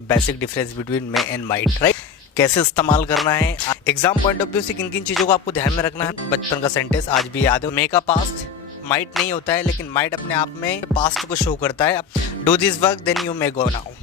Basic difference between may and might, right. कैसे इस्तेमाल करना है एग्जाम पॉइंट ऑफ व्यू से, किन किन चीज़ों को आपको ध्यान में रखना है। बचपन का सेंटेंस आज भी याद है। मे का पास्ट माइट नहीं होता है, लेकिन माइट अपने आप में पास्ट को शो करता है। Do this work then you may go now.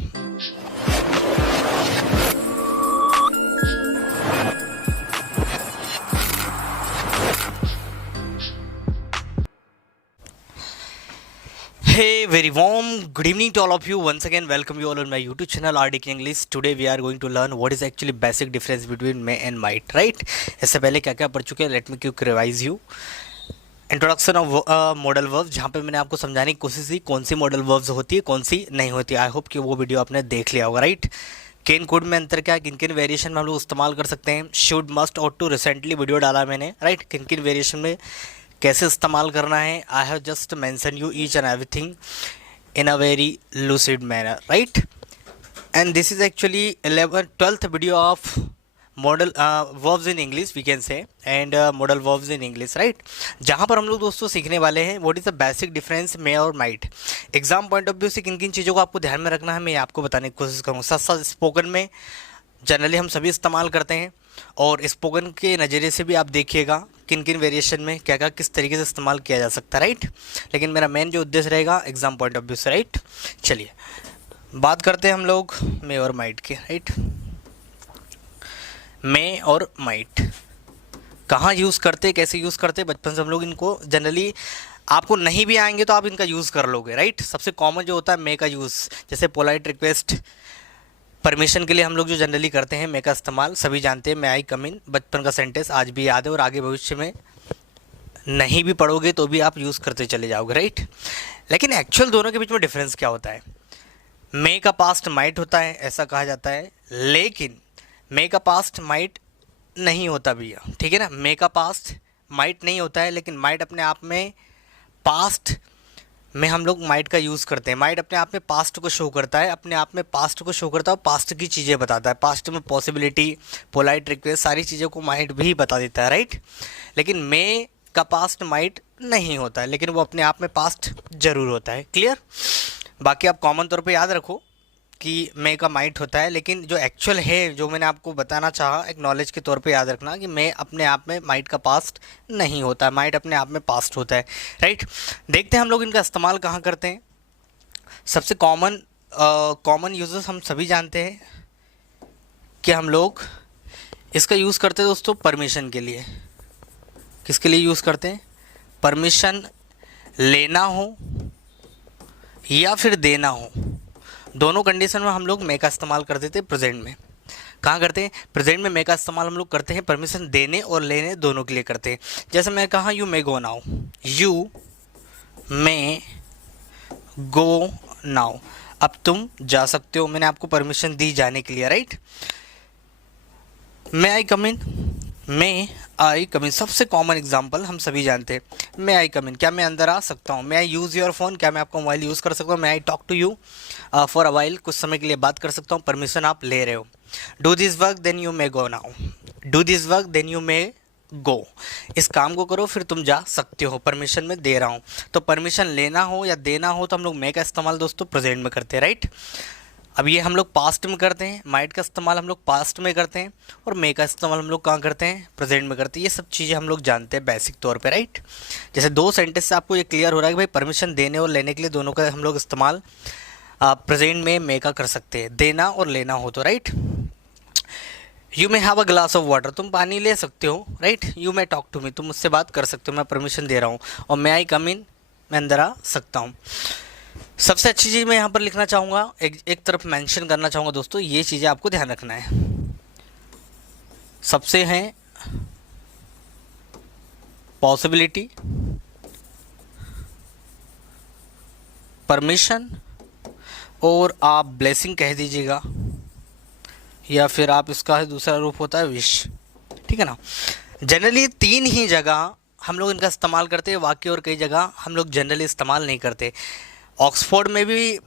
Hey, very warm good evening to all of you. Once again, welcome you all on my YouTube channel RDK English. Today we are going to learn what is actually basic difference between may and might, right? इससे पहले क्या क्या पढ़ चुके हैं, let me quick revise you. Introduction of modal verbs, जहाँ पे मैंने आपको समझाने की कोशिश की कौन सी मॉडल वर्ब्स होती है, कौन सी नहीं होती। आई होप कि वो वीडियो आपने देख लिया होगा, राइट। केन कोड में अंतर क्या है, किन किन वेरिएशन में हम लोग इस्तेमाल कर सकते हैं। शुड, मस्ट, और टू रिसेंटली वीडियो डाला मैंने, राइट। किन किन वेरिएशन में कैसे इस्तेमाल करना है। I have just mention you each and everything in a very lucid manner, right. And this is actually 12th video of modal verbs in English we can say, and modal verbs in English, right. जहाँ पर हम लोग दोस्तों सीखने वाले हैं what is the basic difference may और might. Exam point of view से किन किन चीज़ों को आपको ध्यान में रखना है, मैं आपको बताने की कोशिश करूँगा। साथ साथ स्पोकन में जनरली हम सभी इस्तेमाल करते हैं, और स्पोकन के नज़रिए से भी आप देखिएगा किन किन वेरिएशन में क्या क्या किस तरीके से इस्तेमाल किया जा सकता है, राइट। लेकिन मेरा मेन जो उद्देश्य रहेगा एग्जाम पॉइंट ऑफ व्यू से, राइट। चलिए बात करते हैं हम लोग मे और माइट के, राइट। मे और माइट कहाँ यूज़ करते, कैसे यूज़ करते। बचपन से हम लोग इनको जनरली, आपको नहीं भी आएंगे तो आप इनका यूज़ कर लोगे, राइट। सबसे कॉमन जो होता है मे का यूज़, जैसे पोलाइट रिक्वेस्ट, परमिशन के लिए हम लोग जो जनरली करते हैं मे का इस्तेमाल सभी जानते हैं। मे आई कम इन, बचपन का सेंटेंस आज भी याद है, और आगे भविष्य में नहीं भी पढ़ोगे तो भी आप यूज़ करते चले जाओगे, राइट। लेकिन एक्चुअल दोनों के बीच में डिफरेंस क्या होता है। मे का पास्ट माइट होता है ऐसा कहा जाता है, लेकिन मे का पास्ट माइट नहीं होता भैया, ठीक है ना। मे का पास्ट माइट नहीं होता है, लेकिन माइट अपने आप में पास्ट में हम लोग माइट का यूज़ करते हैं। माइट अपने आप में पास्ट को शो करता है, अपने आप में पास्ट को शो करता है, पास्ट की चीज़ें बताता है। पास्ट में पॉसिबिलिटी, पोलाइट रिक्वेस्ट, सारी चीज़ों को माइट भी बता देता है, राइट। लेकिन मे का पास्ट माइट नहीं होता है, लेकिन वो अपने आप में पास्ट जरूर होता है। क्लियर। बाकी आप कॉमन तौर पे याद रखो कि मे का माइट होता है, लेकिन जो एक्चुअल है, जो मैंने आपको बताना चाहा, एक नॉलेज के तौर पे याद रखना कि मे अपने आप में माइट का पास्ट नहीं होता है, माइट अपने आप में पास्ट होता है, राइट। देखते हैं हम लोग इनका इस्तेमाल कहाँ करते हैं। सबसे कॉमन यूजेस हम सभी जानते हैं कि हम लोग इसका यूज़ करते हैं दोस्तों परमिशन के लिए। किसके लिए यूज़ करते हैं, परमिशन लेना हो या फिर देना हो, दोनों कंडीशन में हम लोग मे का इस्तेमाल कर देते हैं। प्रेजेंट में कहाँ करते हैं, प्रेजेंट में मे का इस्तेमाल हम लोग करते हैं परमिशन देने और लेने दोनों के लिए करते हैं। जैसे मैं कहा you may go now, you may go now, अब तुम जा सकते हो, मैंने आपको परमिशन दी जाने के लिए, राइट। मे आई कम इन, मे आई कम इन सबसे कॉमन एग्जाम्पल हम सभी जानते हैं। मे आई कम इन, क्या मैं अंदर आ सकता हूँ। May I use your phone, क्या मैं आपका मोबाइल यूज़ कर सकता हूँ। May I talk to you for a while, कुछ समय के लिए बात कर सकता हूँ, परमिशन आप ले रहे हो। Do this work then you may go now, do this work then you may go, इस काम को करो फिर तुम जा सकते हो, परमिशन में दे रहा हूँ। तो परमिशन लेना हो या देना हो तो हम लोग मे का इस्तेमाल दोस्तों प्रेजेंट में करते हैं, राइट। अब ये हम लोग पास्ट में करते हैं, माइट का इस्तेमाल हम लोग पास्ट में करते हैं, और मे का इस्तेमाल हम लोग कहाँ करते हैं, प्रेजेंट में करते हैं। ये सब चीज़ें हम लोग जानते हैं बेसिक तौर पे, राइट। जैसे दो सेंटेंस से आपको ये क्लियर हो रहा है कि भाई परमिशन देने और लेने के लिए दोनों का हम लोग इस्तेमाल प्रेजेंट में मे का कर सकते हैं, देना और लेना हो तो, right. You may have a glass of water, तुम पानी ले सकते हो, right. You may talk to me, तुम मुझसे बात कर सकते हो, मैं परमिशन दे रहा हूँ। और मे आई कम इन, मैं अंदर आ सकता हूँ। सबसे अच्छी चीज़ मैं यहाँ पर लिखना चाहूँगा, एक तरफ मेंशन करना चाहूँगा दोस्तों, ये चीज़ें आपको ध्यान रखना है। सबसे हैं पॉसिबिलिटी, परमिशन, और आप ब्लेसिंग कह दीजिएगा, या फिर आप इसका दूसरा रूप होता है विश, ठीक है ना। जनरली तीन ही जगह हम लोग इनका इस्तेमाल करते हैं, बाकी और कई जगह हम लोग जनरली इस्तेमाल नहीं करते। ऑक्सफोर्ड में भी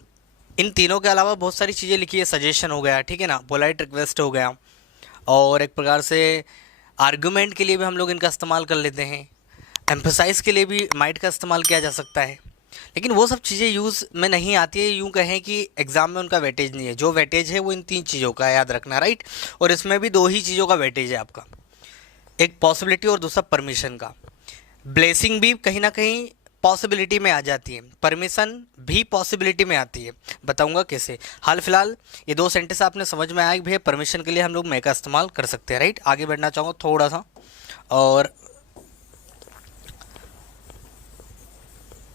इन तीनों के अलावा बहुत सारी चीज़ें लिखी है, सजेशन हो गया, ठीक है ना, पोलाइट रिक्वेस्ट हो गया, और एक प्रकार से आर्गुमेंट के लिए भी हम लोग इनका इस्तेमाल कर लेते हैं। एम्फसाइज के लिए भी माइट का इस्तेमाल किया जा सकता है। लेकिन वो सब चीज़ें यूज़ में नहीं आती है, यूँ कहें कि एग्ज़ाम में उनका वेटेज नहीं है। जो वेटेज है वो इन 3 चीज़ों का है, याद रखना, राइट। और इसमें भी 2 ही चीज़ों का वेटेज है आपका, एक पॉसिबिलिटी और दूसरा परमिशन का। ब्लेसिंग भी कहीं ना कहीं पॉसिबिलिटी में आ जाती है, परमिशन भी पॉसिबिलिटी में आती है। बताऊंगा कैसे। हाल फिलहाल ये 2 सेंटेंस आपने समझ में आया कि भैया परमिशन के लिए हम लोग मे का इस्तेमाल कर सकते हैं, राइट। आगे बढ़ना चाहूँगा थोड़ा सा, और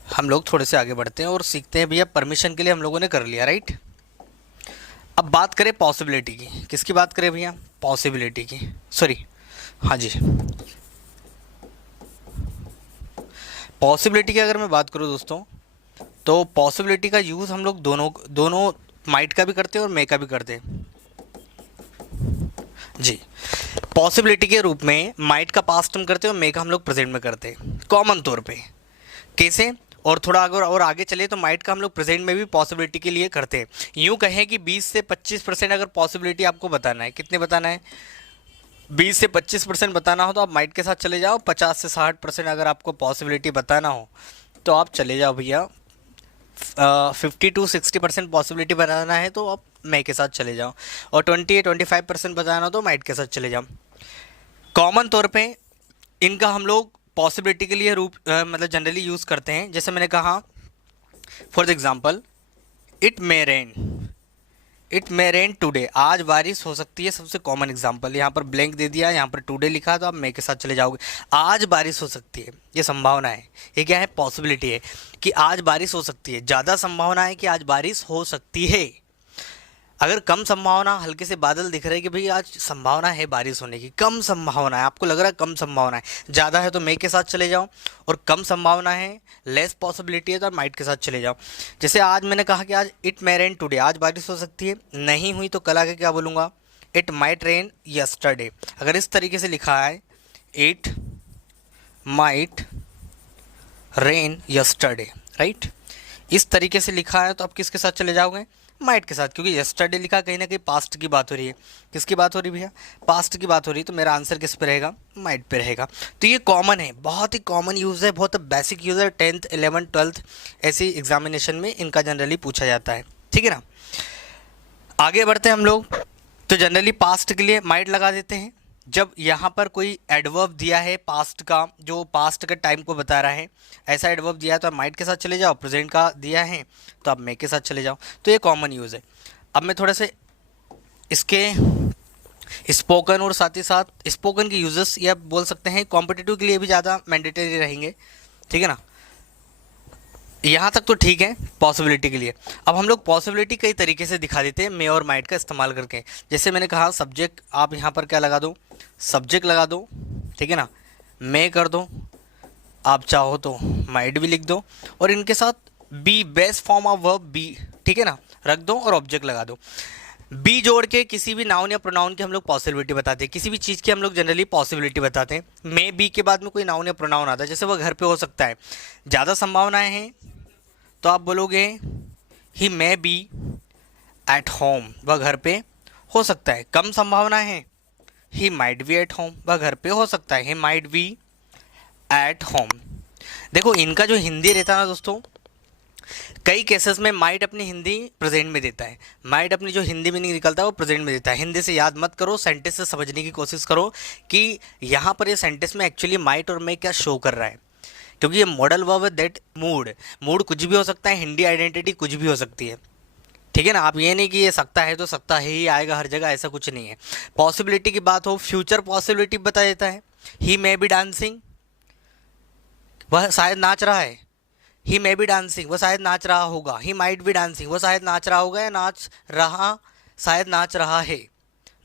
हम लोग थोड़े से आगे बढ़ते हैं और सीखते हैं। भैया परमिशन के लिए हम लोगों ने कर लिया, राइट। अब बात करें पॉसिबिलिटी की। किसकी बात करें भैया? पॉसिबिलिटी की, सॉरी, हाँ जी, पॉसिबिलिटी की अगर मैं बात करूँ दोस्तों, तो पॉसिबिलिटी का यूज़ हम लोग दोनों दोनों माइट का भी करते हैं और मे का भी करते हैं जी। पॉसिबिलिटी के रूप में माइट का पास्ट हम करते हैं और मे का हम लोग प्रेजेंट में करते हैं कॉमन तौर पे। कैसे? और थोड़ा अगर और आगे चले तो माइट का हम लोग प्रेजेंट में भी पॉसिबिलिटी के लिए करते हैं। यूँ कहें कि 20 से 25% अगर पॉसिबिलिटी आपको बताना है, कितने बताना है? 20 से 25% बताना हो तो आप माइट के साथ चले जाओ। 50 से 60% अगर आपको पॉसिबिलिटी बताना हो तो आप चले जाओ भैया। 50 to 60% पॉसिबिलिटी बनाना है तो आप मे के साथ चले जाओ, और 20-25% बताना हो तो माइट के साथ चले जाओ। कॉमन तौर पे इनका हम लोग पॉसिबिलिटी के लिए रूप मतलब जनरली यूज़ करते हैं। जैसे मैंने कहा, for example, it may rain, it may rain today, आज बारिश हो सकती है। सबसे कॉमन एग्जांपल, यहाँ पर ब्लैंक दे दिया, यहाँ पर टुडे लिखा, तो आप मे के साथ चले जाओगे। आज बारिश हो सकती है, ये संभावना है, ये क्या है? पॉसिबिलिटी है कि आज बारिश हो सकती है। ज़्यादा संभावना है कि आज बारिश हो सकती है। अगर कम संभावना, हल्के से बादल दिख रहे हैं कि भाई आज संभावना है बारिश होने की, कम संभावना है, आपको लग रहा है कम संभावना है, ज़्यादा है तो मे के साथ चले जाओ, और कम संभावना है, लेस पॉसिबिलिटी है तो आप माइट के साथ चले जाओ। जैसे आज मैंने कहा कि आज इट मे रेन टुडे, आज बारिश हो सकती है, नहीं हुई तो कल आके क्या बोलूँगा? It might rain yesterday. अगर इस तरीके से लिखा है, it might rain yesterday, right, इस तरीके से लिखा है तो आप किसके साथ चले जाओगे? माइट के साथ, क्योंकि यस्टरडे लिखा, कहीं ना कहीं पास्ट की बात हो रही है। किसकी बात हो रही है भैया? पास्ट की बात हो रही है, तो मेरा आंसर किस पे रहेगा? माइट पे रहेगा। तो ये कॉमन है, बहुत ही कॉमन यूज़ है, बहुत बेसिक यूज़ है। 10th 11th 12th ऐसी एग्जामिनेशन में इनका जनरली पूछा जाता है, ठीक है ना। आगे बढ़ते हैं हम लोग, तो जनरली पास्ट के लिए माइट लगा देते हैं। जब यहाँ पर कोई एडवर्ब दिया है पास्ट का, जो पास्ट का टाइम को बता रहा है, ऐसा एडवर्ब दिया है तो आप माइट के साथ चले जाओ। प्रेजेंट का दिया है तो आप मे के साथ चले जाओ। तो ये कॉमन यूज़ है। अब मैं थोड़े से इसके स्पोकन और साथ ही साथ स्पोकन के यूजेस, या बोल सकते हैं कॉम्पिटिटिव के लिए भी ज़्यादा मैंडेटरी रहेंगे, ठीक है ना। यहाँ तक तो ठीक है पॉसिबिलिटी के लिए। अब हम लोग पॉसिबिलिटी कई तरीके से दिखा देते हैं मे और माइट का इस्तेमाल करके। जैसे मैंने कहा, सब्जेक्ट आप यहाँ पर क्या लगा दो? सब्जेक्ट लगा दो, ठीक है ना, मे कर दो, आप चाहो तो माइट भी लिख दो, और इनके साथ be, best form of verb be, ठीक है ना, रख दो, और ऑब्जेक्ट लगा दो। बी जोड़ के किसी भी नाउन या प्रोनाउन की हम लोग पॉसिबिलिटी बताते हैं। किसी भी चीज़ की हम लोग जनरली पॉसिबिलिटी बताते हैं। मे बी के बाद में कोई नाउन या प्रोनाउन आता है, जैसे वह घर पे हो सकता है, ज़्यादा संभावनाएं हैं तो आप बोलोगे ही मे बी एट होम, वह घर पे हो सकता है। कम संभावना है, he might be at home, वह घर पे हो सकता है, he might be at home. देखो इनका जो हिंदी रहता है ना दोस्तों, कई केसेस में माइट अपनी हिंदी प्रेजेंट में देता है। माइट अपनी जो हिंदी मीनिंग निकलता है वो प्रेजेंट में देता है। हिंदी से याद मत करो, सेंटेंस से समझने की कोशिश करो कि यहाँ पर ये सेंटेंस में एक्चुअली माइट और मे क्या शो कर रहा है, क्योंकि ये मॉडल वर्ब है दैट मूड, मूड कुछ भी हो सकता है, हिंदी आइडेंटिटी कुछ भी हो सकती है, ठीक है ना। आप ये नहीं कि ये सकता है तो सकता है ही आएगा हर जगह, ऐसा कुछ नहीं है। पॉसिबिलिटी की बात हो, फ्यूचर पॉसिबिलिटी बता देता है। ही मे बी डांसिंग, वह शायद नाच रहा है। ही मे बी डांसिंग, वह शायद नाच रहा होगा। ही माइट बी डांसिंग, वह शायद नाच रहा होगा, या नाच रहा, शायद नाच रहा है,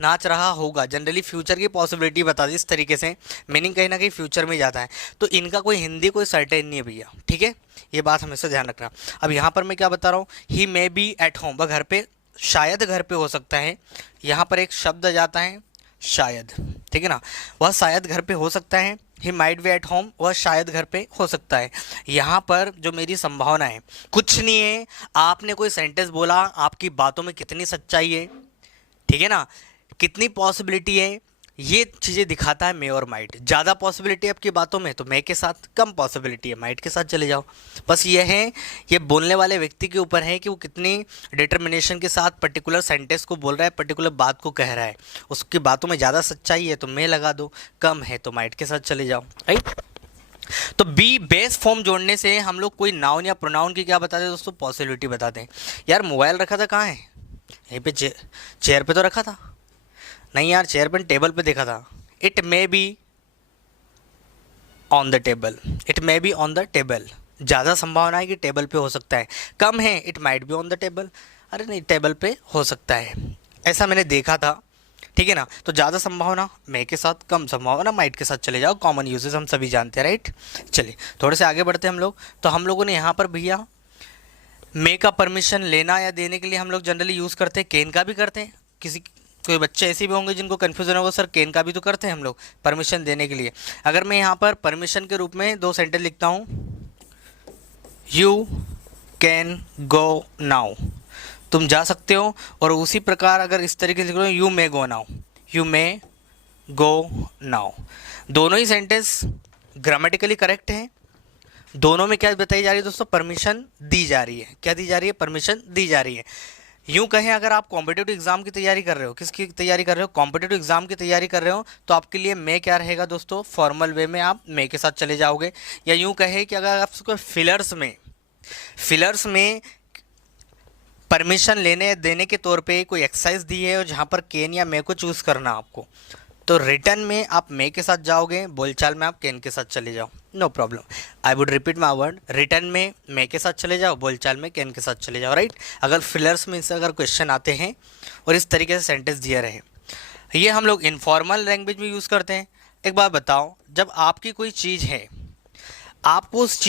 नाच रहा होगा। जनरली फ्यूचर की पॉसिबिलिटी बता दी इस तरीके से, मीनिंग कहीं ना कहीं फ्यूचर में जाता है। तो इनका कोई हिंदी कोई सर्टेन नहीं है भैया, ठीक है, ये बात हमेशा ध्यान रखना। अब यहाँ पर मैं क्या बता रहा हूँ, ही मे बी एट होम, वह घर पे, शायद घर पे हो सकता है। यहाँ पर एक शब्द आ जाता है शायद, ठीक है ना, वह शायद घर पे हो सकता है। He might be at home, वह शायद घर पे हो सकता है। यहाँ पर जो मेरी संभावना है कुछ नहीं है, आपने कोई सेंटेंस बोला, आपकी बातों में कितनी सच्चाई है, ठीक है ना, कितनी पॉसिबिलिटी है, ये चीज़ें दिखाता है मे और माइट। ज़्यादा पॉसिबिलिटी है आपकी बातों में तो मे के साथ, कम पॉसिबिलिटी है माइट के साथ चले जाओ। बस ये है, ये बोलने वाले व्यक्ति के ऊपर है कि वो कितनी डिटर्मिनेशन के साथ पर्टिकुलर सेंटेंस को बोल रहा है, पर्टिकुलर बात को कह रहा है। उसकी बातों में ज़्यादा सच्चाई है तो मे लगा दो, कम है तो माइट के साथ चले जाओ, राइट। तो बी बेस फॉर्म जोड़ने से हम लोग कोई नाउन या प्रोनाउन की क्या बताते हैं दोस्तों, पॉसिबिलिटी बताते हैं। यार मोबाइल रखा था कहाँ है, यहीं पे चेयर पे तो रखा था। नहीं यार चेयर पे टेबल पे देखा था। It may be on the table, it may be on the table. ज़्यादा संभावना है कि टेबल पे हो सकता है, कम है it might be on the table. अरे नहीं टेबल पे हो सकता है, ऐसा मैंने देखा था, ठीक है ना। तो ज़्यादा संभावना मे के साथ, कम संभावना माइट के साथ चले जाओ। कॉमन यूजेस हम सभी जानते हैं, राइट। चलिए थोड़े से आगे बढ़ते हैं हम लोग। तो हम लोगों ने यहाँ पर भैया मे का परमिशन लेना या देने के लिए हम लोग जनरली यूज़ करते हैं, कैन का भी करते हैं। किसी कोई बच्चे ऐसे भी होंगे जिनको कन्फ्यूजन होगा, सर कैन का भी तो करते हैं हम लोग परमिशन देने के लिए। अगर मैं यहाँ पर परमिशन के रूप में दो सेंटेंस लिखता हूँ, यू कैन गो नाउ, तुम जा सकते हो। और उसी प्रकार अगर इस तरीके से लिख रहा हूँ, you may go now, you may go now. दोनों ही सेंटेंस ग्रामेटिकली करेक्ट हैं। दोनों में क्या बताई जा रही है दोस्तों, परमिशन दी जा रही है। क्या दी जा रही है, परमिशन दी जा रही है। यूँ कहें अगर आप कॉम्पिटिटिव एग्जाम की तैयारी कर रहे हो, किसकी तैयारी कर रहे हो, कॉम्पिटिटिव एग्जाम की तैयारी कर रहे हो, तो आपके लिए मे क्या रहेगा दोस्तों, फॉर्मल वे में आप मे के साथ चले जाओगे। या यूँ कहें कि अगर आपको फिलर्स में परमिशन लेने देने के तौर पे कोई एक्सरसाइज दी है और जहाँ पर कैन या मे को चूज़ करना आपको, तो रिटर्न में आप मे के साथ जाओगे, बोलचाल में आप कैन के साथ चले जाओ, no problem. I would repeat my word, return में मे के साथ चले जाओ, बोलचाल में कैन के साथ चले जाओ, राइट। अगर फिलर्स में इससे अगर क्वेश्चन आते हैं और इस तरीके से सेंटेंस दिया रहे, ये हम लोग इनफॉर्मल लैंग्वेज में यूज़ करते हैं। एक बात बताओ, जब आपकी कोई चीज़ है, आपको उस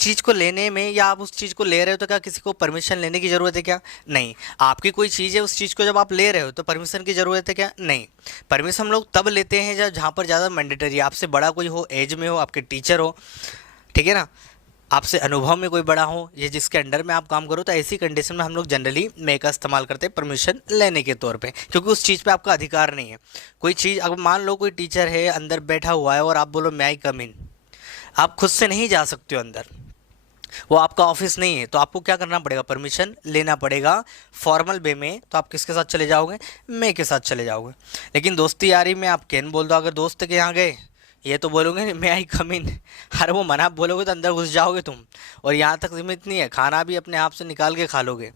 चीज़ को लेने में या आप उस चीज़ को ले रहे हो तो क्या किसी को परमिशन लेने की ज़रूरत है क्या, नहीं। आपकी कोई चीज़ है, उस चीज़ को जब आप ले रहे हो तो परमिशन की ज़रूरत है क्या, नहीं। परमिशन हम लोग तब लेते हैं जब जहाँ पर ज़्यादा मैंडेटरी, आपसे बड़ा कोई हो, एज में हो, आपके टीचर हो, ठीक है ना, आपसे अनुभव में कोई बड़ा हो, ये जिसके अंडर में आप काम करो, तो ऐसी कंडीशन में हम लोग जनरली मे का इस्तेमाल करते हैं परमिशन लेने के तौर पे, क्योंकि उस चीज़ पे आपका अधिकार नहीं है। कोई चीज़, अब मान लो कोई टीचर है अंदर बैठा हुआ है और आप बोलो मे आई कम इन, आप खुद से नहीं जा सकते हो अंदर, वो आपका ऑफिस नहीं है, तो आपको क्या करना पड़ेगा, परमिशन लेना पड़ेगा फॉर्मल वे में। तो आप किसके साथ चले जाओगे, मे के साथ चले जाओगे। लेकिन दोस्ती यारी में आप कैन बोल दो, अगर दोस्त के यहाँ गए ये तो बोलोगे मैं आई कम इन, अरे वो मना बोलोगे तो अंदर घुस जाओगे तुम, और यहाँ तक सीमित नहीं है, खाना भी अपने आप से निकाल के खा लोगे।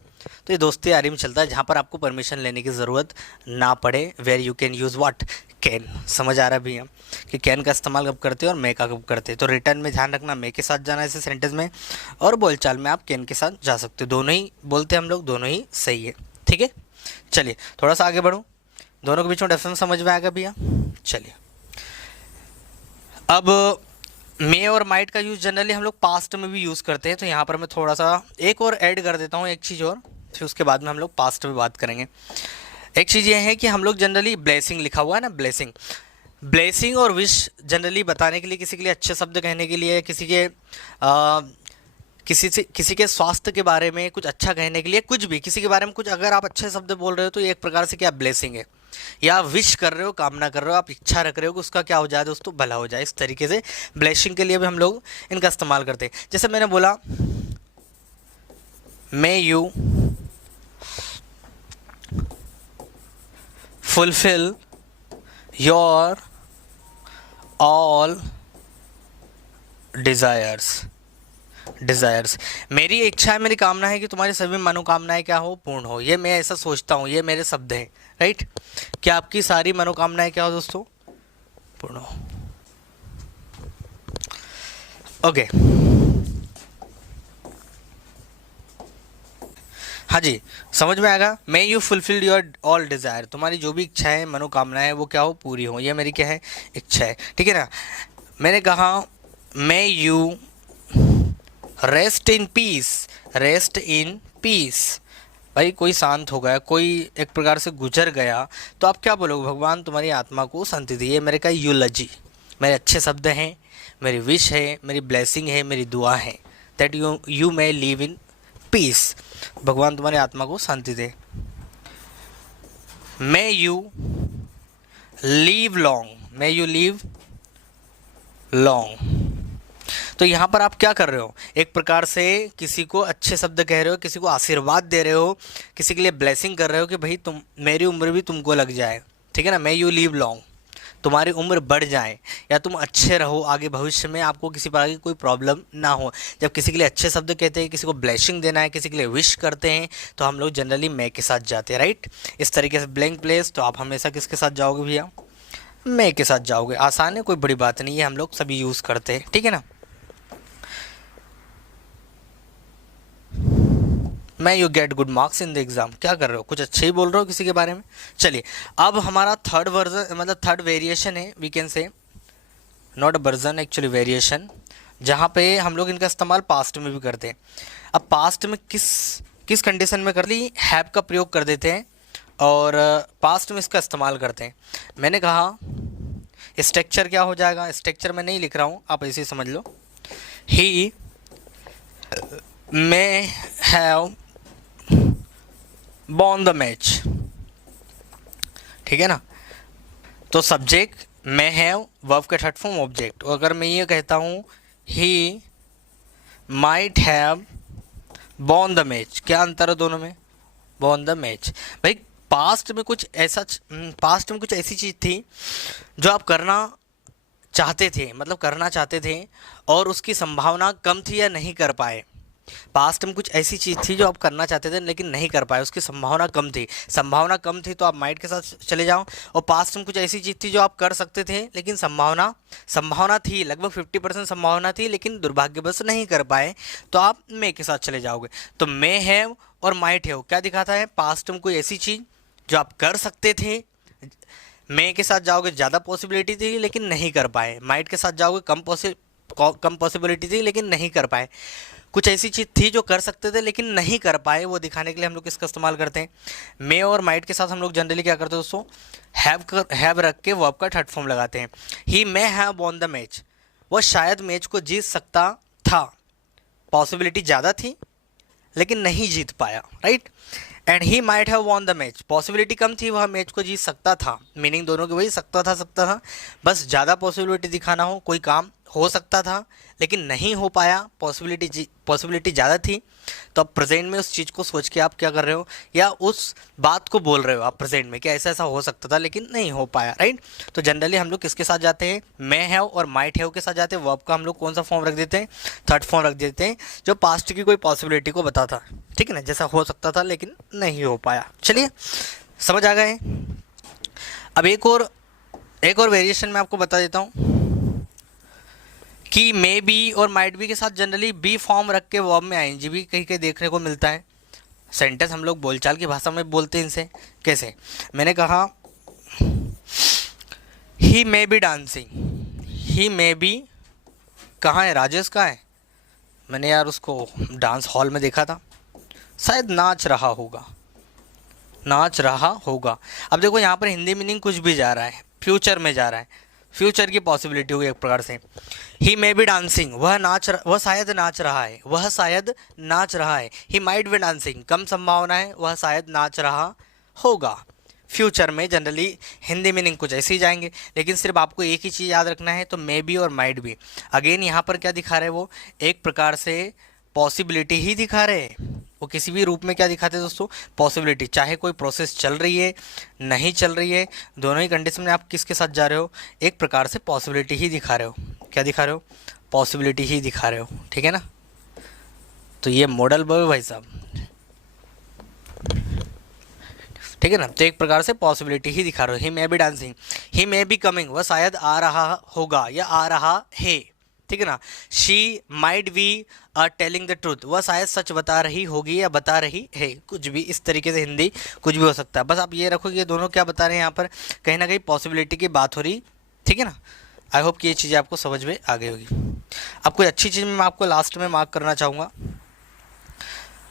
तो ये दोस्ती यारी में चलता है जहाँ पर आपको परमिशन लेने की ज़रूरत ना पड़े, where you can use what, can. समझ आ रहा भी है कि कैन का इस्तेमाल कब करते हैं और मे का कब करते हैं। तो रिटर्न में ध्यान रखना मे के साथ जाना है इस सेंटेंस में, और बोलचाल में आप कैन के साथ जा सकते हो। दोनों ही बोलते हैं हम लोग, दोनों ही सही है, ठीक है। चलिए थोड़ा सा आगे बढ़ूँ, दोनों के बीच में डिफरेंस समझ में आएगा भैया। चलिए अब मे और माइट का यूज़ जनरली हम लोग पास्ट में भी यूज़ करते हैं। तो यहाँ पर मैं थोड़ा सा एक और ऐड कर देता हूँ, एक चीज़ और, फिर उसके बाद में हम लोग पास्ट में बात करेंगे। एक चीज़ ये है कि हम लोग जनरली ब्लेसिंग लिखा हुआ है ना, ब्लेसिंग और विश जनरली बताने के लिए, किसी के लिए अच्छे शब्द कहने के लिए, किसी के स्वास्थ्य के बारे में कुछ अच्छा कहने के लिए, कुछ भी किसी के बारे में कुछ अगर आप अच्छे शब्द बोल रहे हो तो ये एक प्रकार से क्या ब्लेसिंग है, या विश कर रहे हो, कामना कर रहे हो, आप इच्छा रख रहे हो कि उसका क्या हो जाए दोस्तों, भला हो जाए। इस तरीके से ब्लेसिंग के लिए भी हम लोग इनका इस्तेमाल करते हैं। जैसे मैंने बोला may you fulfil your all desires, मेरी इच्छा है, मेरी कामना है कि तुम्हारी सभी मनोकामनाएं क्या हो, पूर्ण हो। ये मैं ऐसा सोचता हूँ, ये मेरे शब्द हैं, राइट। कि आपकी सारी मनोकामनाएं क्या हो दोस्तों, पूर्ण हो। ओके हाँ जी, समझ में आएगा। May you fulfil your all desire, तुम्हारी जो भी इच्छाएं मनोकामनाएं वो क्या हो, पूरी हो। ये मेरी क्या है, इच्छा है, ठीक है ना। मैंने कहा may you rest in peace, भाई कोई शांत हो गया, कोई एक प्रकार से गुजर गया, तो आप क्या बोलोगे, भगवान तुम्हारी आत्मा को शांति दी। ये मेरे का यूलॉजी, मेरे अच्छे शब्द हैं, मेरी विश है, मेरी ब्लेसिंग है, मेरी दुआ है, that you may live in peace, भगवान तुम्हारी आत्मा को शांति दे। May you live long, may you live long. तो यहाँ पर आप क्या कर रहे हो, एक प्रकार से किसी को अच्छे शब्द कह रहे हो, किसी को आशीर्वाद दे रहे हो, किसी के लिए ब्लेसिंग कर रहे हो कि भाई तुम, मेरी उम्र भी तुमको लग जाए, ठीक है ना, मे यू लीव लॉन्ग, तुम्हारी उम्र बढ़ जाए या तुम अच्छे रहो आगे भविष्य में, आपको किसी प्रकार की कोई प्रॉब्लम ना हो। जब किसी के लिए अच्छे शब्द कहते हैं, किसी को ब्लेसिंग देना है, किसी के लिए विश करते हैं, तो हम लोग जनरली मे के साथ जाते हैं, राइट। इस तरीके से ब्लैंक प्लेस, तो आप हमेशा किसके साथ जाओगे भैया, मे के साथ जाओगे। आसान है, कोई बड़ी बात नहीं है, हम लोग सभी यूज़ करते हैं, ठीक है ना। मैं you get good marks in the exam, क्या कर रहे हो, कुछ अच्छे ही बोल रहे हो किसी के बारे में। चलिए, अब हमारा थर्ड वर्जन, मतलब थर्ड वेरिएशन है, we can say not a version, actually variation, जहाँ पे हम लोग इनका इस्तेमाल पास्ट में भी करते हैं। अब पास्ट में किस किस कंडीशन में कर ली, हैव का प्रयोग कर देते हैं और पास्ट में इसका इस्तेमाल करते हैं। मैंने कहा स्ट्रक्चर क्या हो जाएगा, स्ट्रक्चर मैं नहीं लिख रहा हूँ, आप ऐसे ही समझ लो। He may have won the match, ठीक है ना। तो सब्जेक्ट मैं हैव, वर्ब का थर्ड फॉर्म ऑब्जेक्ट। और अगर मैं ये कहता हूँ he might have won the match, क्या अंतर है दोनों में, बॉन द मैच। भाई पास्ट में कुछ ऐसा, पास्ट में कुछ ऐसी चीज़ थी जो आप करना चाहते थे, मतलब करना चाहते थे और उसकी संभावना कम थी या नहीं कर पाए। पास्ट में कुछ ऐसी चीज़ थी जो आप करना चाहते थे लेकिन नहीं कर पाए, उसकी संभावना कम थी। संभावना कम थी तो आप माइट के साथ चले जाओ। और पास्ट में कुछ ऐसी चीज़ थी जो आप कर सकते थे लेकिन संभावना थी, लगभग 50% संभावना थी लेकिन दुर्भाग्यवश नहीं कर पाए, तो आप मे के साथ चले जाओगे। तो मे हैव और माइट हैव क्या दिखाता है, पास्ट में कोई ऐसी चीज़ जो आप कर सकते थे, मे के साथ जाओगे ज़्यादा पॉसिबिलिटी थी लेकिन नहीं कर पाए, माइट के साथ जाओगे कम पॉसिबिलिटी थी लेकिन नहीं कर पाए। कुछ ऐसी चीज़ थी जो कर सकते थे लेकिन नहीं कर पाए, वो दिखाने के लिए हम लोग किसका इस्तेमाल करते हैं, मे और माइट के साथ हम लोग जनरली क्या करते हैं दोस्तों, हैव रख के वर्ब का थर्ड फॉर्म लगाते हैं। He may have won the match, वो शायद मैच को जीत सकता था, पॉसिबिलिटी ज़्यादा थी लेकिन नहीं जीत पाया, right. And he might have won the match, possibility कम थी, वह मैच को जीत सकता था, मीनिंग दोनों की वही, सकता था, बस ज़्यादा पॉसिबिलिटी दिखाना हो, कोई काम हो सकता था लेकिन नहीं हो पाया, पॉसिबिलिटी ज़्यादा थी। तो अब प्रेजेंट में उस चीज़ को सोच के आप क्या कर रहे हो, या उस बात को बोल रहे हो आप प्रेजेंट में कि ऐसा ऐसा हो सकता था लेकिन नहीं हो पाया, राइट। तो जनरली हम लोग किसके साथ जाते हैं, मे हैव और माइट हैव के साथ जाते हैं। वर्ब का हम लोग कौन सा फॉर्म रख देते हैं, थर्ड फॉर्म रख देते हैं, जो पास्ट की कोई पॉसिबिलिटी को बताता है, ठीक है ना, जैसा हो सकता था लेकिन नहीं हो पाया। चलिए, समझ आ गए। अब एक और वेरिएशन मैं आपको बता देता हूँ कि मे बी और माइट बी के साथ जनरली बी फॉर्म रख के वर्ब में आईएनजी भी कहीं कहीं देखने को मिलता है। सेंटेंस हम लोग बोलचाल की भाषा में बोलते हैं इनसे, कैसे, मैंने कहा he may be dancing, he may be कहाँ है, राजेश कहाँ है, मैंने यार उसको डांस हॉल में देखा था, शायद नाच रहा होगा। अब देखो यहाँ पर हिंदी मीनिंग कुछ भी जा रहा है, फ्यूचर में जा रहा है, फ्यूचर की पॉसिबिलिटी हुई एक प्रकार से। ही मे बी डांसिंग, वह शायद नाच रहा है। ही माइट बी डांसिंग, कम संभावना है, वह शायद नाच रहा होगा। फ्यूचर में जनरली हिंदी मीनिंग कुछ ऐसे ही जाएंगे, लेकिन सिर्फ आपको एक ही चीज़ याद रखना है, तो मे बी और माइट बी। अगेन यहाँ पर क्या दिखा रहे हैं, वो एक प्रकार से पॉसिबिलिटी ही दिखा रहे हैं। वो किसी भी रूप में क्या दिखाते हैं दोस्तों, पॉसिबिलिटी, चाहे कोई प्रोसेस चल रही है नहीं चल रही है, दोनों ही कंडीशन में आप किसके साथ जा रहे हो, एक प्रकार से पॉसिबिलिटी ही दिखा रहे हो। क्या दिखा रहे हो, पॉसिबिलिटी ही दिखा रहे हो, ठीक है ना। तो ये मॉडल वर्ब भाई साहब, ठीक है ना, तो एक प्रकार से पॉसिबिलिटी ही दिखा रहे हो। He may be dancing, he may be coming, वह शायद आ रहा होगा या आ रहा है, ठीक है ना। She might be telling the truth, वह शायद सच बता रही होगी या बता रही है, कुछ भी इस तरीके से हिंदी कुछ भी हो सकता है। बस आप ये रखो कि ये दोनों क्या बता रहे हैं, यहाँ पर कहीं ना कहीं पॉसिबिलिटी की बात हो रही, ठीक है ना। आई होप कि ये चीज़ें आपको समझ में आ गई होगी। अब कोई अच्छी चीज़ मैं आपको लास्ट में मार्क करना चाहूँगा,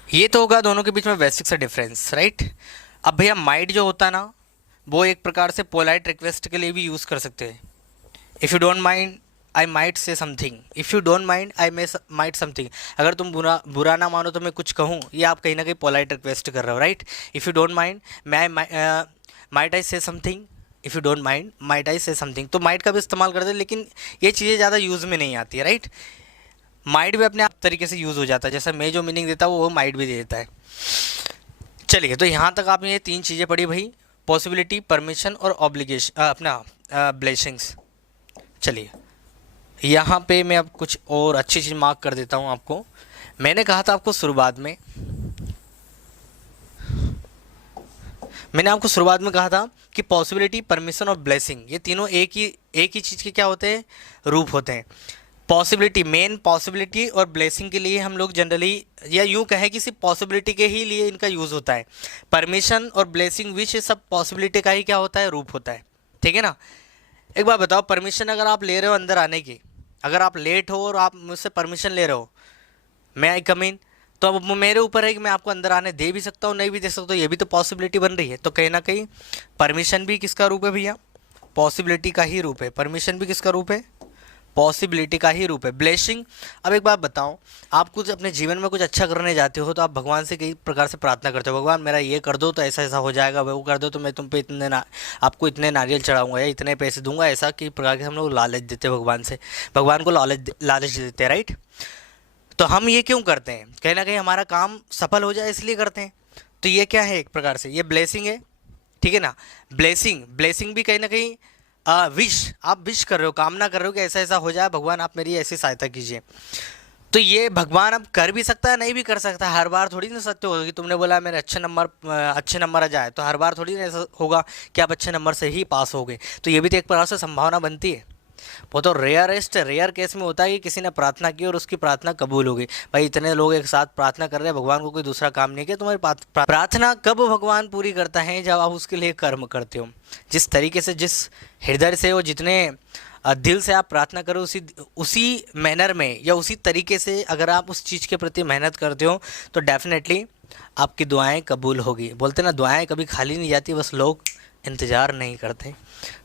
ये तो होगा दोनों के बीच में बेसिक सा डिफरेंस, राइट। अब भैया माइट जो होता है ना, वो एक प्रकार से पोलाइट रिक्वेस्ट के लिए भी यूज़ कर सकते हैं। If you don't mind I might say something, if you don't mind I may might something, अगर तुम बुरा ना मानो तो मैं कुछ कहूँ, ये आप कहीं ना कहीं पोलाइट रिक्वेस्ट कर रहे हो, right. If you don't mind might I से something, if you don't mind might I से समथिंग, तो माइट का भी इस्तेमाल करते हैं, लेकिन ये चीज़ें ज़्यादा यूज़ में नहीं आती है, राइट। माइट भी अपने आप तरीके से यूज़ हो जाता है, जैसे मैं जो मीनिंग देता हूँ वो माइट भी दे देता है। चलिए, तो यहाँ तक आपने ये 3 चीज़ें पढ़ी भाई, पॉसिबिलिटी, परमिशन और ऑब्लिगेशन, अपना ब्लेसिंग्स। चलिए, यहाँ पे मैं अब कुछ और अच्छी चीज़ मार्क कर देता हूँ आपको। मैंने कहा था आपको शुरुआत में, मैंने आपको शुरुआत में कहा था कि पॉसिबिलिटी, परमिशन और ब्लेसिंग, ये तीनों एक ही चीज़ के क्या होते हैं, रूप होते हैं। पॉसिबिलिटी, मेन पॉसिबिलिटी और ब्लेसिंग के लिए हम लोग जनरली, या यूँ कहें कि सिर्फ पॉसिबिलिटी के ही लिए इनका यूज़ होता है। परमिशन और ब्लेसिंग विच सब पॉसिबिलिटी का ही क्या होता है, रूप होता है, ठीक है ना। एक बात बताओ, परमिशन अगर आप ले रहे हो अंदर आने की, अगर आप लेट हो और आप मुझसे परमिशन ले रहे हो, मैं आई कम इन, तो अब मेरे ऊपर है कि मैं आपको अंदर आने दे भी सकता हूँ, नहीं भी दे सकता हूँ, ये भी तो पॉसिबिलिटी बन रही है। तो कहीं ना कहीं परमिशन भी किसका रूप है भैया, पॉसिबिलिटी का ही रूप है। परमिशन भी किसका रूप है, पॉसिबिलिटी का ही रूप है। ब्लेसिंग, अब एक बात बताओ, आप कुछ अपने जीवन में कुछ अच्छा करने जाते हो तो आप भगवान से कई प्रकार से प्रार्थना करते हो, भगवान मेरा ये कर दो तो ऐसा ऐसा हो जाएगा, वो कर दो तो मैं तुम पे आपको इतने नारियल चढ़ाऊंगा या इतने पैसे दूंगा, ऐसा कई प्रकार के हम लोग लालच देते हैं भगवान से, भगवान को लालच देते हैं, राइट। तो हम ये क्यों करते हैं, कहीं ना कहीं हमारा काम सफल हो जाए इसलिए करते हैं। तो ये क्या है, एक प्रकार से ये ब्लेसिंग है, ठीक है ना। ब्लेसिंग भी कहीं ना कहीं विश, आप विश कर रहे हो, कामना कर रहे हो कि ऐसा ऐसा हो जाए, भगवान आप मेरी ऐसी सहायता कीजिए। तो ये भगवान अब कर भी सकता है, नहीं भी कर सकता, हर बार थोड़ी ना सत्य होगा कि तुमने बोला मेरे अच्छे नंबर आ जाए, तो हर बार थोड़ी ना ऐसा होगा कि आप अच्छे नंबर से ही पास हो गए। तो ये भी तो एक प्रकार से संभावना बनती है। वो तो रेयर केस में होता है कि किसी ने प्रार्थना की और उसकी प्रार्थना कबूल हो गई। भाई इतने लोग एक साथ प्रार्थना कर रहे हैं, भगवान को कोई दूसरा काम नहीं किया, तुम्हारी प्रार्थना कब भगवान पूरी करता है, जब आप उसके लिए कर्म करते हो। जिस तरीके से, जिस हृदय से और जितने दिल से आप प्रार्थना करो, उसी मैनर में या उसी तरीके से अगर आप उस चीज़ के प्रति मेहनत करते हो तो डेफिनेटली आपकी दुआएं कबूल होगी। बोलते ना, दुआएं कभी खाली नहीं जाती, बस लोग इंतज़ार नहीं करते,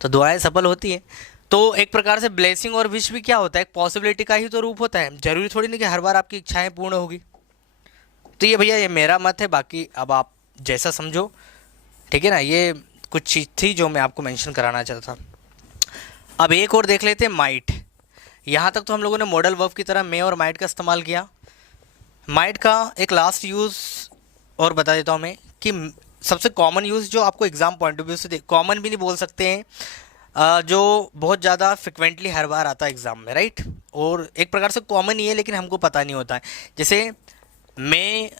तो दुआएं सफल होती हैं। तो एक प्रकार से ब्लेसिंग और विश भी क्या होता है, एक पॉसिबिलिटी का ही तो रूप होता है। जरूरी थोड़ी नहीं कि हर बार आपकी इच्छाएं पूर्ण होगी। तो ये भैया, ये मेरा मत है, बाकी अब आप जैसा समझो, ठीक है ना। ये कुछ चीज़ थी जो मैं आपको मेंशन कराना चाहता था। अब एक और देख लेते हैं, माइट। यहाँ तक तो हम लोगों ने मॉडल वर्ब की तरह मे और माइट का इस्तेमाल किया। माइट का एक लास्ट यूज़ और बता देता हूँ मैं, कि सबसे कॉमन यूज़ जो आपको एग्जाम पॉइंट ऑफ व्यू से, कॉमन भी नहीं बोल सकते हैं, जो बहुत ज़्यादा फ्रिक्वेंटली हर बार आता है एग्ज़ाम में, राइट। और एक प्रकार से कॉमन ही है लेकिन हमको पता नहीं होता है। जैसे मैं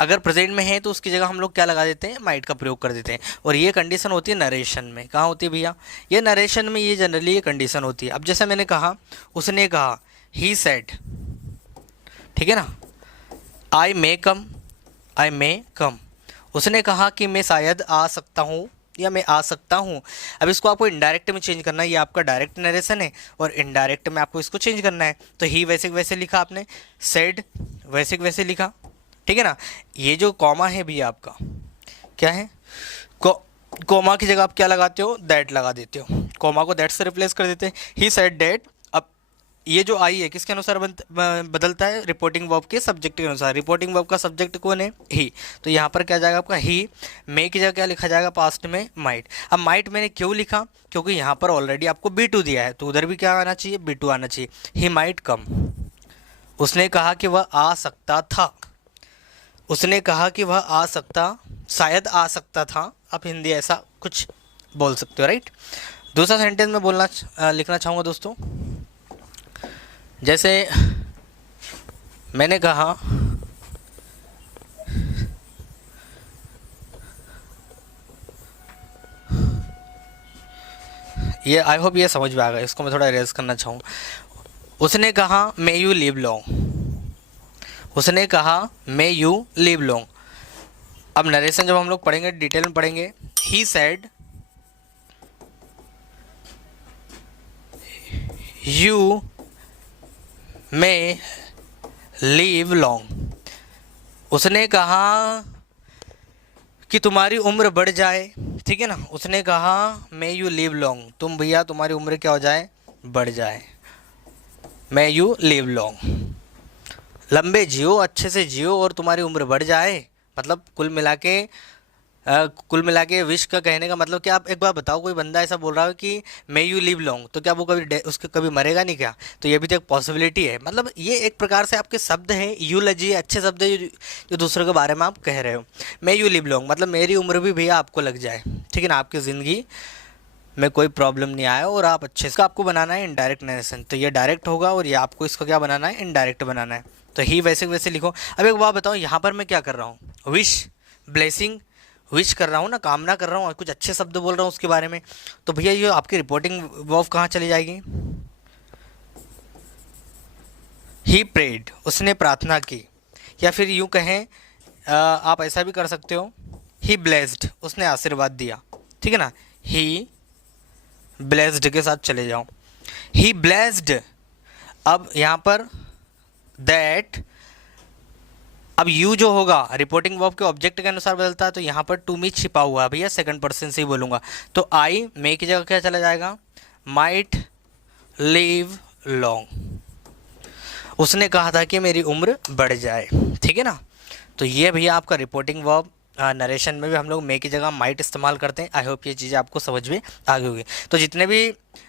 अगर प्रेजेंट में है तो उसकी जगह हम लोग क्या लगा देते हैं, माइट का प्रयोग कर देते हैं। और ये कंडीशन होती है नरेशन में। कहाँ होती है भैया, ये नरेशन में, ये जनरली ये कंडीशन होती है। अब जैसे मैंने कहा, उसने कहा, ही सेड, ठीक है ना, आई मे कम। उसने कहा कि मैं शायद आ सकता हूँ या मैं आ सकता हूँ। अब इसको आपको इनडायरेक्ट में चेंज करना है, ये आपका डायरेक्ट नरेशन है और इनडायरेक्ट में आपको इसको चेंज करना है। तो ही वैसे वैसे लिखा आपने, सेड वैसे वैसे लिखा, ठीक है ना। ये जो कॉमा है भी आपका क्या है, कॉमा की जगह आप क्या लगाते हो, दैट लगा देते हो, कॉमा को दैट से रिप्लेस कर देते हैं। He said that. अब ये जो आई है किसके अनुसार बदलता है, रिपोर्टिंग वर्ब के सब्जेक्ट के अनुसार। रिपोर्टिंग वर्ब का सब्जेक्ट कौन है, ही। तो यहाँ पर क्या जाएगा आपका, ही। मे की जगह क्या लिखा जाएगा, पास्ट में माइट। अब माइट मैंने क्यों लिखा, क्योंकि यहाँ पर ऑलरेडी आपको B2 दिया है, तो उधर भी क्या आना चाहिए, B2 आना चाहिए। ही माइट कम, उसने कहा कि वह आ सकता था, उसने कहा कि वह आ सकता, शायद आ सकता था। आप हिंदी ऐसा कुछ बोल सकते हो, राइट। दूसरा सेंटेंस में लिखना चाहूँगा दोस्तों, जैसे मैंने कहा, ये आई होप ये समझ में आ गया, इसको मैं थोड़ा इरेज करना चाहूँ। उसने कहा मे यू लिव लॉन्ग, उसने कहा मे यू लिव लॉन्ग। अब नरेशन जब हम लोग पढ़ेंगे, डिटेल में पढ़ेंगे, he said you may live long. उसने कहा कि तुम्हारी उम्र बढ़ जाए, ठीक है ना। उसने कहा मे यू लिव लॉन्ग, तुम भैया तुम्हारी उम्र क्या हो जाए, बढ़ जाए। मे यू लिव लॉन्ग, लंबे जियो, अच्छे से जियो और तुम्हारी उम्र बढ़ जाए। मतलब कुल मिला के कुल मिला के विश का कहने का मतलब कि आप एक बार बताओ, कोई बंदा ऐसा बोल रहा है कि मे यू लिव लॉन्ग, तो क्या वो कभी उसके कभी मरेगा नहीं क्या? तो ये भी तो एक पॉसिबिलिटी है। मतलब ये एक प्रकार से आपके शब्द हैं, यूलॉजी अच्छे शब्द है जो दूसरों के बारे में आप कह रहे हो। मे यू लिव लॉन्ग मतलब मेरी उम्र भी भैया आपको लग जाए, ठीक है ना, आपकी ज़िंदगी में कोई प्रॉब्लम नहीं आया और आप अच्छे से। आपको बनाना है इनडायरेक्ट नरेशन, तो ये डायरेक्ट होगा और ये आपको इसको क्या बनाना है, इनडायरेक्ट बनाना है। तो ही वैसे वैसे लिखो। अब एक बात बताओ, यहाँ पर मैं क्या कर रहा हूँ, विश ब्लेसिंग विश कर रहा हूँ ना, कामना कर रहा हूँ और कुछ अच्छे शब्द बोल रहा हूँ उसके बारे में। तो भैया ये आपकी रिपोर्टिंग वर्ब कहाँ चली जाएगी? ही प्रेड, उसने प्रार्थना की। या फिर यूँ कहें, आप ऐसा भी कर सकते हो, ही ब्लेस्ड, उसने आशीर्वाद दिया, ठीक है ना। ही ब्लेस्ड के साथ चले जाओ, ही ब्लेस्ड। अब यहाँ पर दैट, अब यू जो होगा रिपोर्टिंग वर्ब के ऑब्जेक्ट के अनुसार बदलता है, तो यहाँ पर टू मी छिपा हुआ है भैया, सेकंड पर्सन से ही बोलूँगा। तो आई मे की जगह क्या चला जाएगा, माइट लिव लॉन्ग। उसने कहा था कि मेरी उम्र बढ़ जाए, ठीक है ना। तो ये भैया आपका रिपोर्टिंग वर्ब। नरेशन में भी हम लोग मे की जगह माइट इस्तेमाल करते हैं। आई होप ये चीज़ें आपको समझ में आ गई होगी। तो जितने भी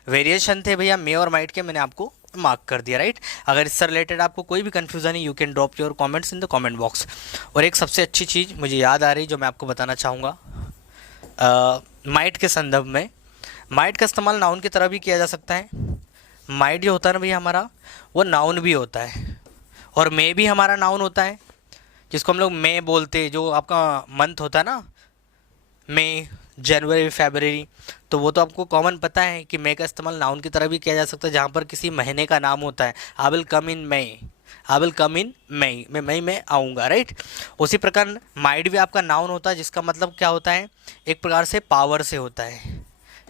वेरिएशन थे भैया मे और माइट के, मैंने आपको मार्क कर दिया, राइट। अगर इससे रिलेटेड आपको कोई भी कन्फ्यूज़न है, you can drop your comments in the comment box. और एक सबसे अच्छी चीज़ मुझे याद आ रही जो मैं आपको बताना चाहूँगा, माइट के संदर्भ में, माइट का इस्तेमाल नाउन की तरह भी किया जा सकता है। माइट जो होता है ना भैया हमारा, वो नाउन भी होता है, और मे भी हमारा नाउन होता है, जिसको हम लोग मे बोलते हैं। जो आपका मंथ होता है ना, मई, जनवरी, फरवरी, तो वो तो आपको कॉमन पता है कि मे का इस्तेमाल नाउन की तरह भी किया जा सकता है, जहाँ पर किसी महीने का नाम होता है। I will come in May, I will come इन मई, मैं मई में आऊँगा, राइट। उसी प्रकार माइट भी आपका नाउन होता है, जिसका मतलब क्या होता है, एक प्रकार से पावर से होता है,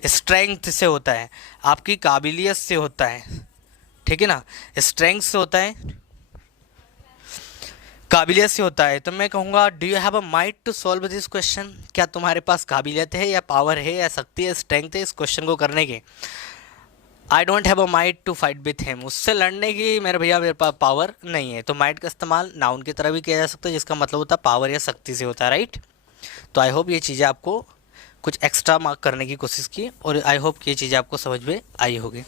स्ट्रेंथ से होता है, आपकी काबिलियत से होता है, ठीक है ना, स्ट्रेंथ से होता है, काबिलियत से होता है। तो मैं कहूँगा, do you have a might to solve this question? क्या तुम्हारे पास काबिलियत है या पावर है या शक्ति है, स्ट्रेंथ है इस क्वेश्चन को करने की? I don't have a might to fight with him, उससे लड़ने की मेरे भैया मेरे पास पावर नहीं है। तो माइट का इस्तेमाल नाउन की तरह भी किया जा सकता है, जिसका मतलब होता है पावर या शक्ति से होता है, राइट। तो आई होप ये चीज़ें आपको कुछ एक्स्ट्रा मार्क करने की कोशिश की, और आई होप ये चीज़ें आपको समझ में आई होगी।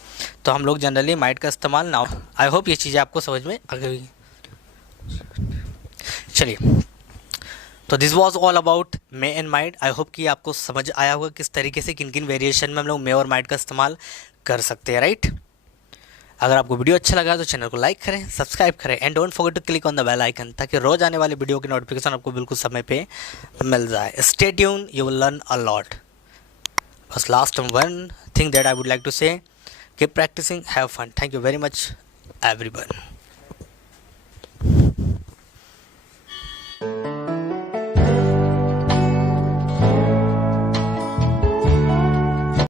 तो हम लोग जनरली माइट का इस्तेमाल नाउन, आई होप ये चीज़ें आपको समझ में आ गई। चलिए, तो this was all about may and might. I hope कि आपको समझ आया होगा किस तरीके से किन किन वेरिएशन में हम लोग मे और माइट का इस्तेमाल कर सकते हैं, राइट। अगर आपको वीडियो अच्छा लगा तो चैनल को लाइक करें, सब्सक्राइब करें, and don't forget to click on the bell icon, ताकि रोज आने वाली वीडियो की नोटिफिकेशन आपको बिल्कुल समय पे मिल जाए। Stay tune, you will learn a lot. बस last one thing that I would like to say, keep practising, have fun. Thank you very much everyone.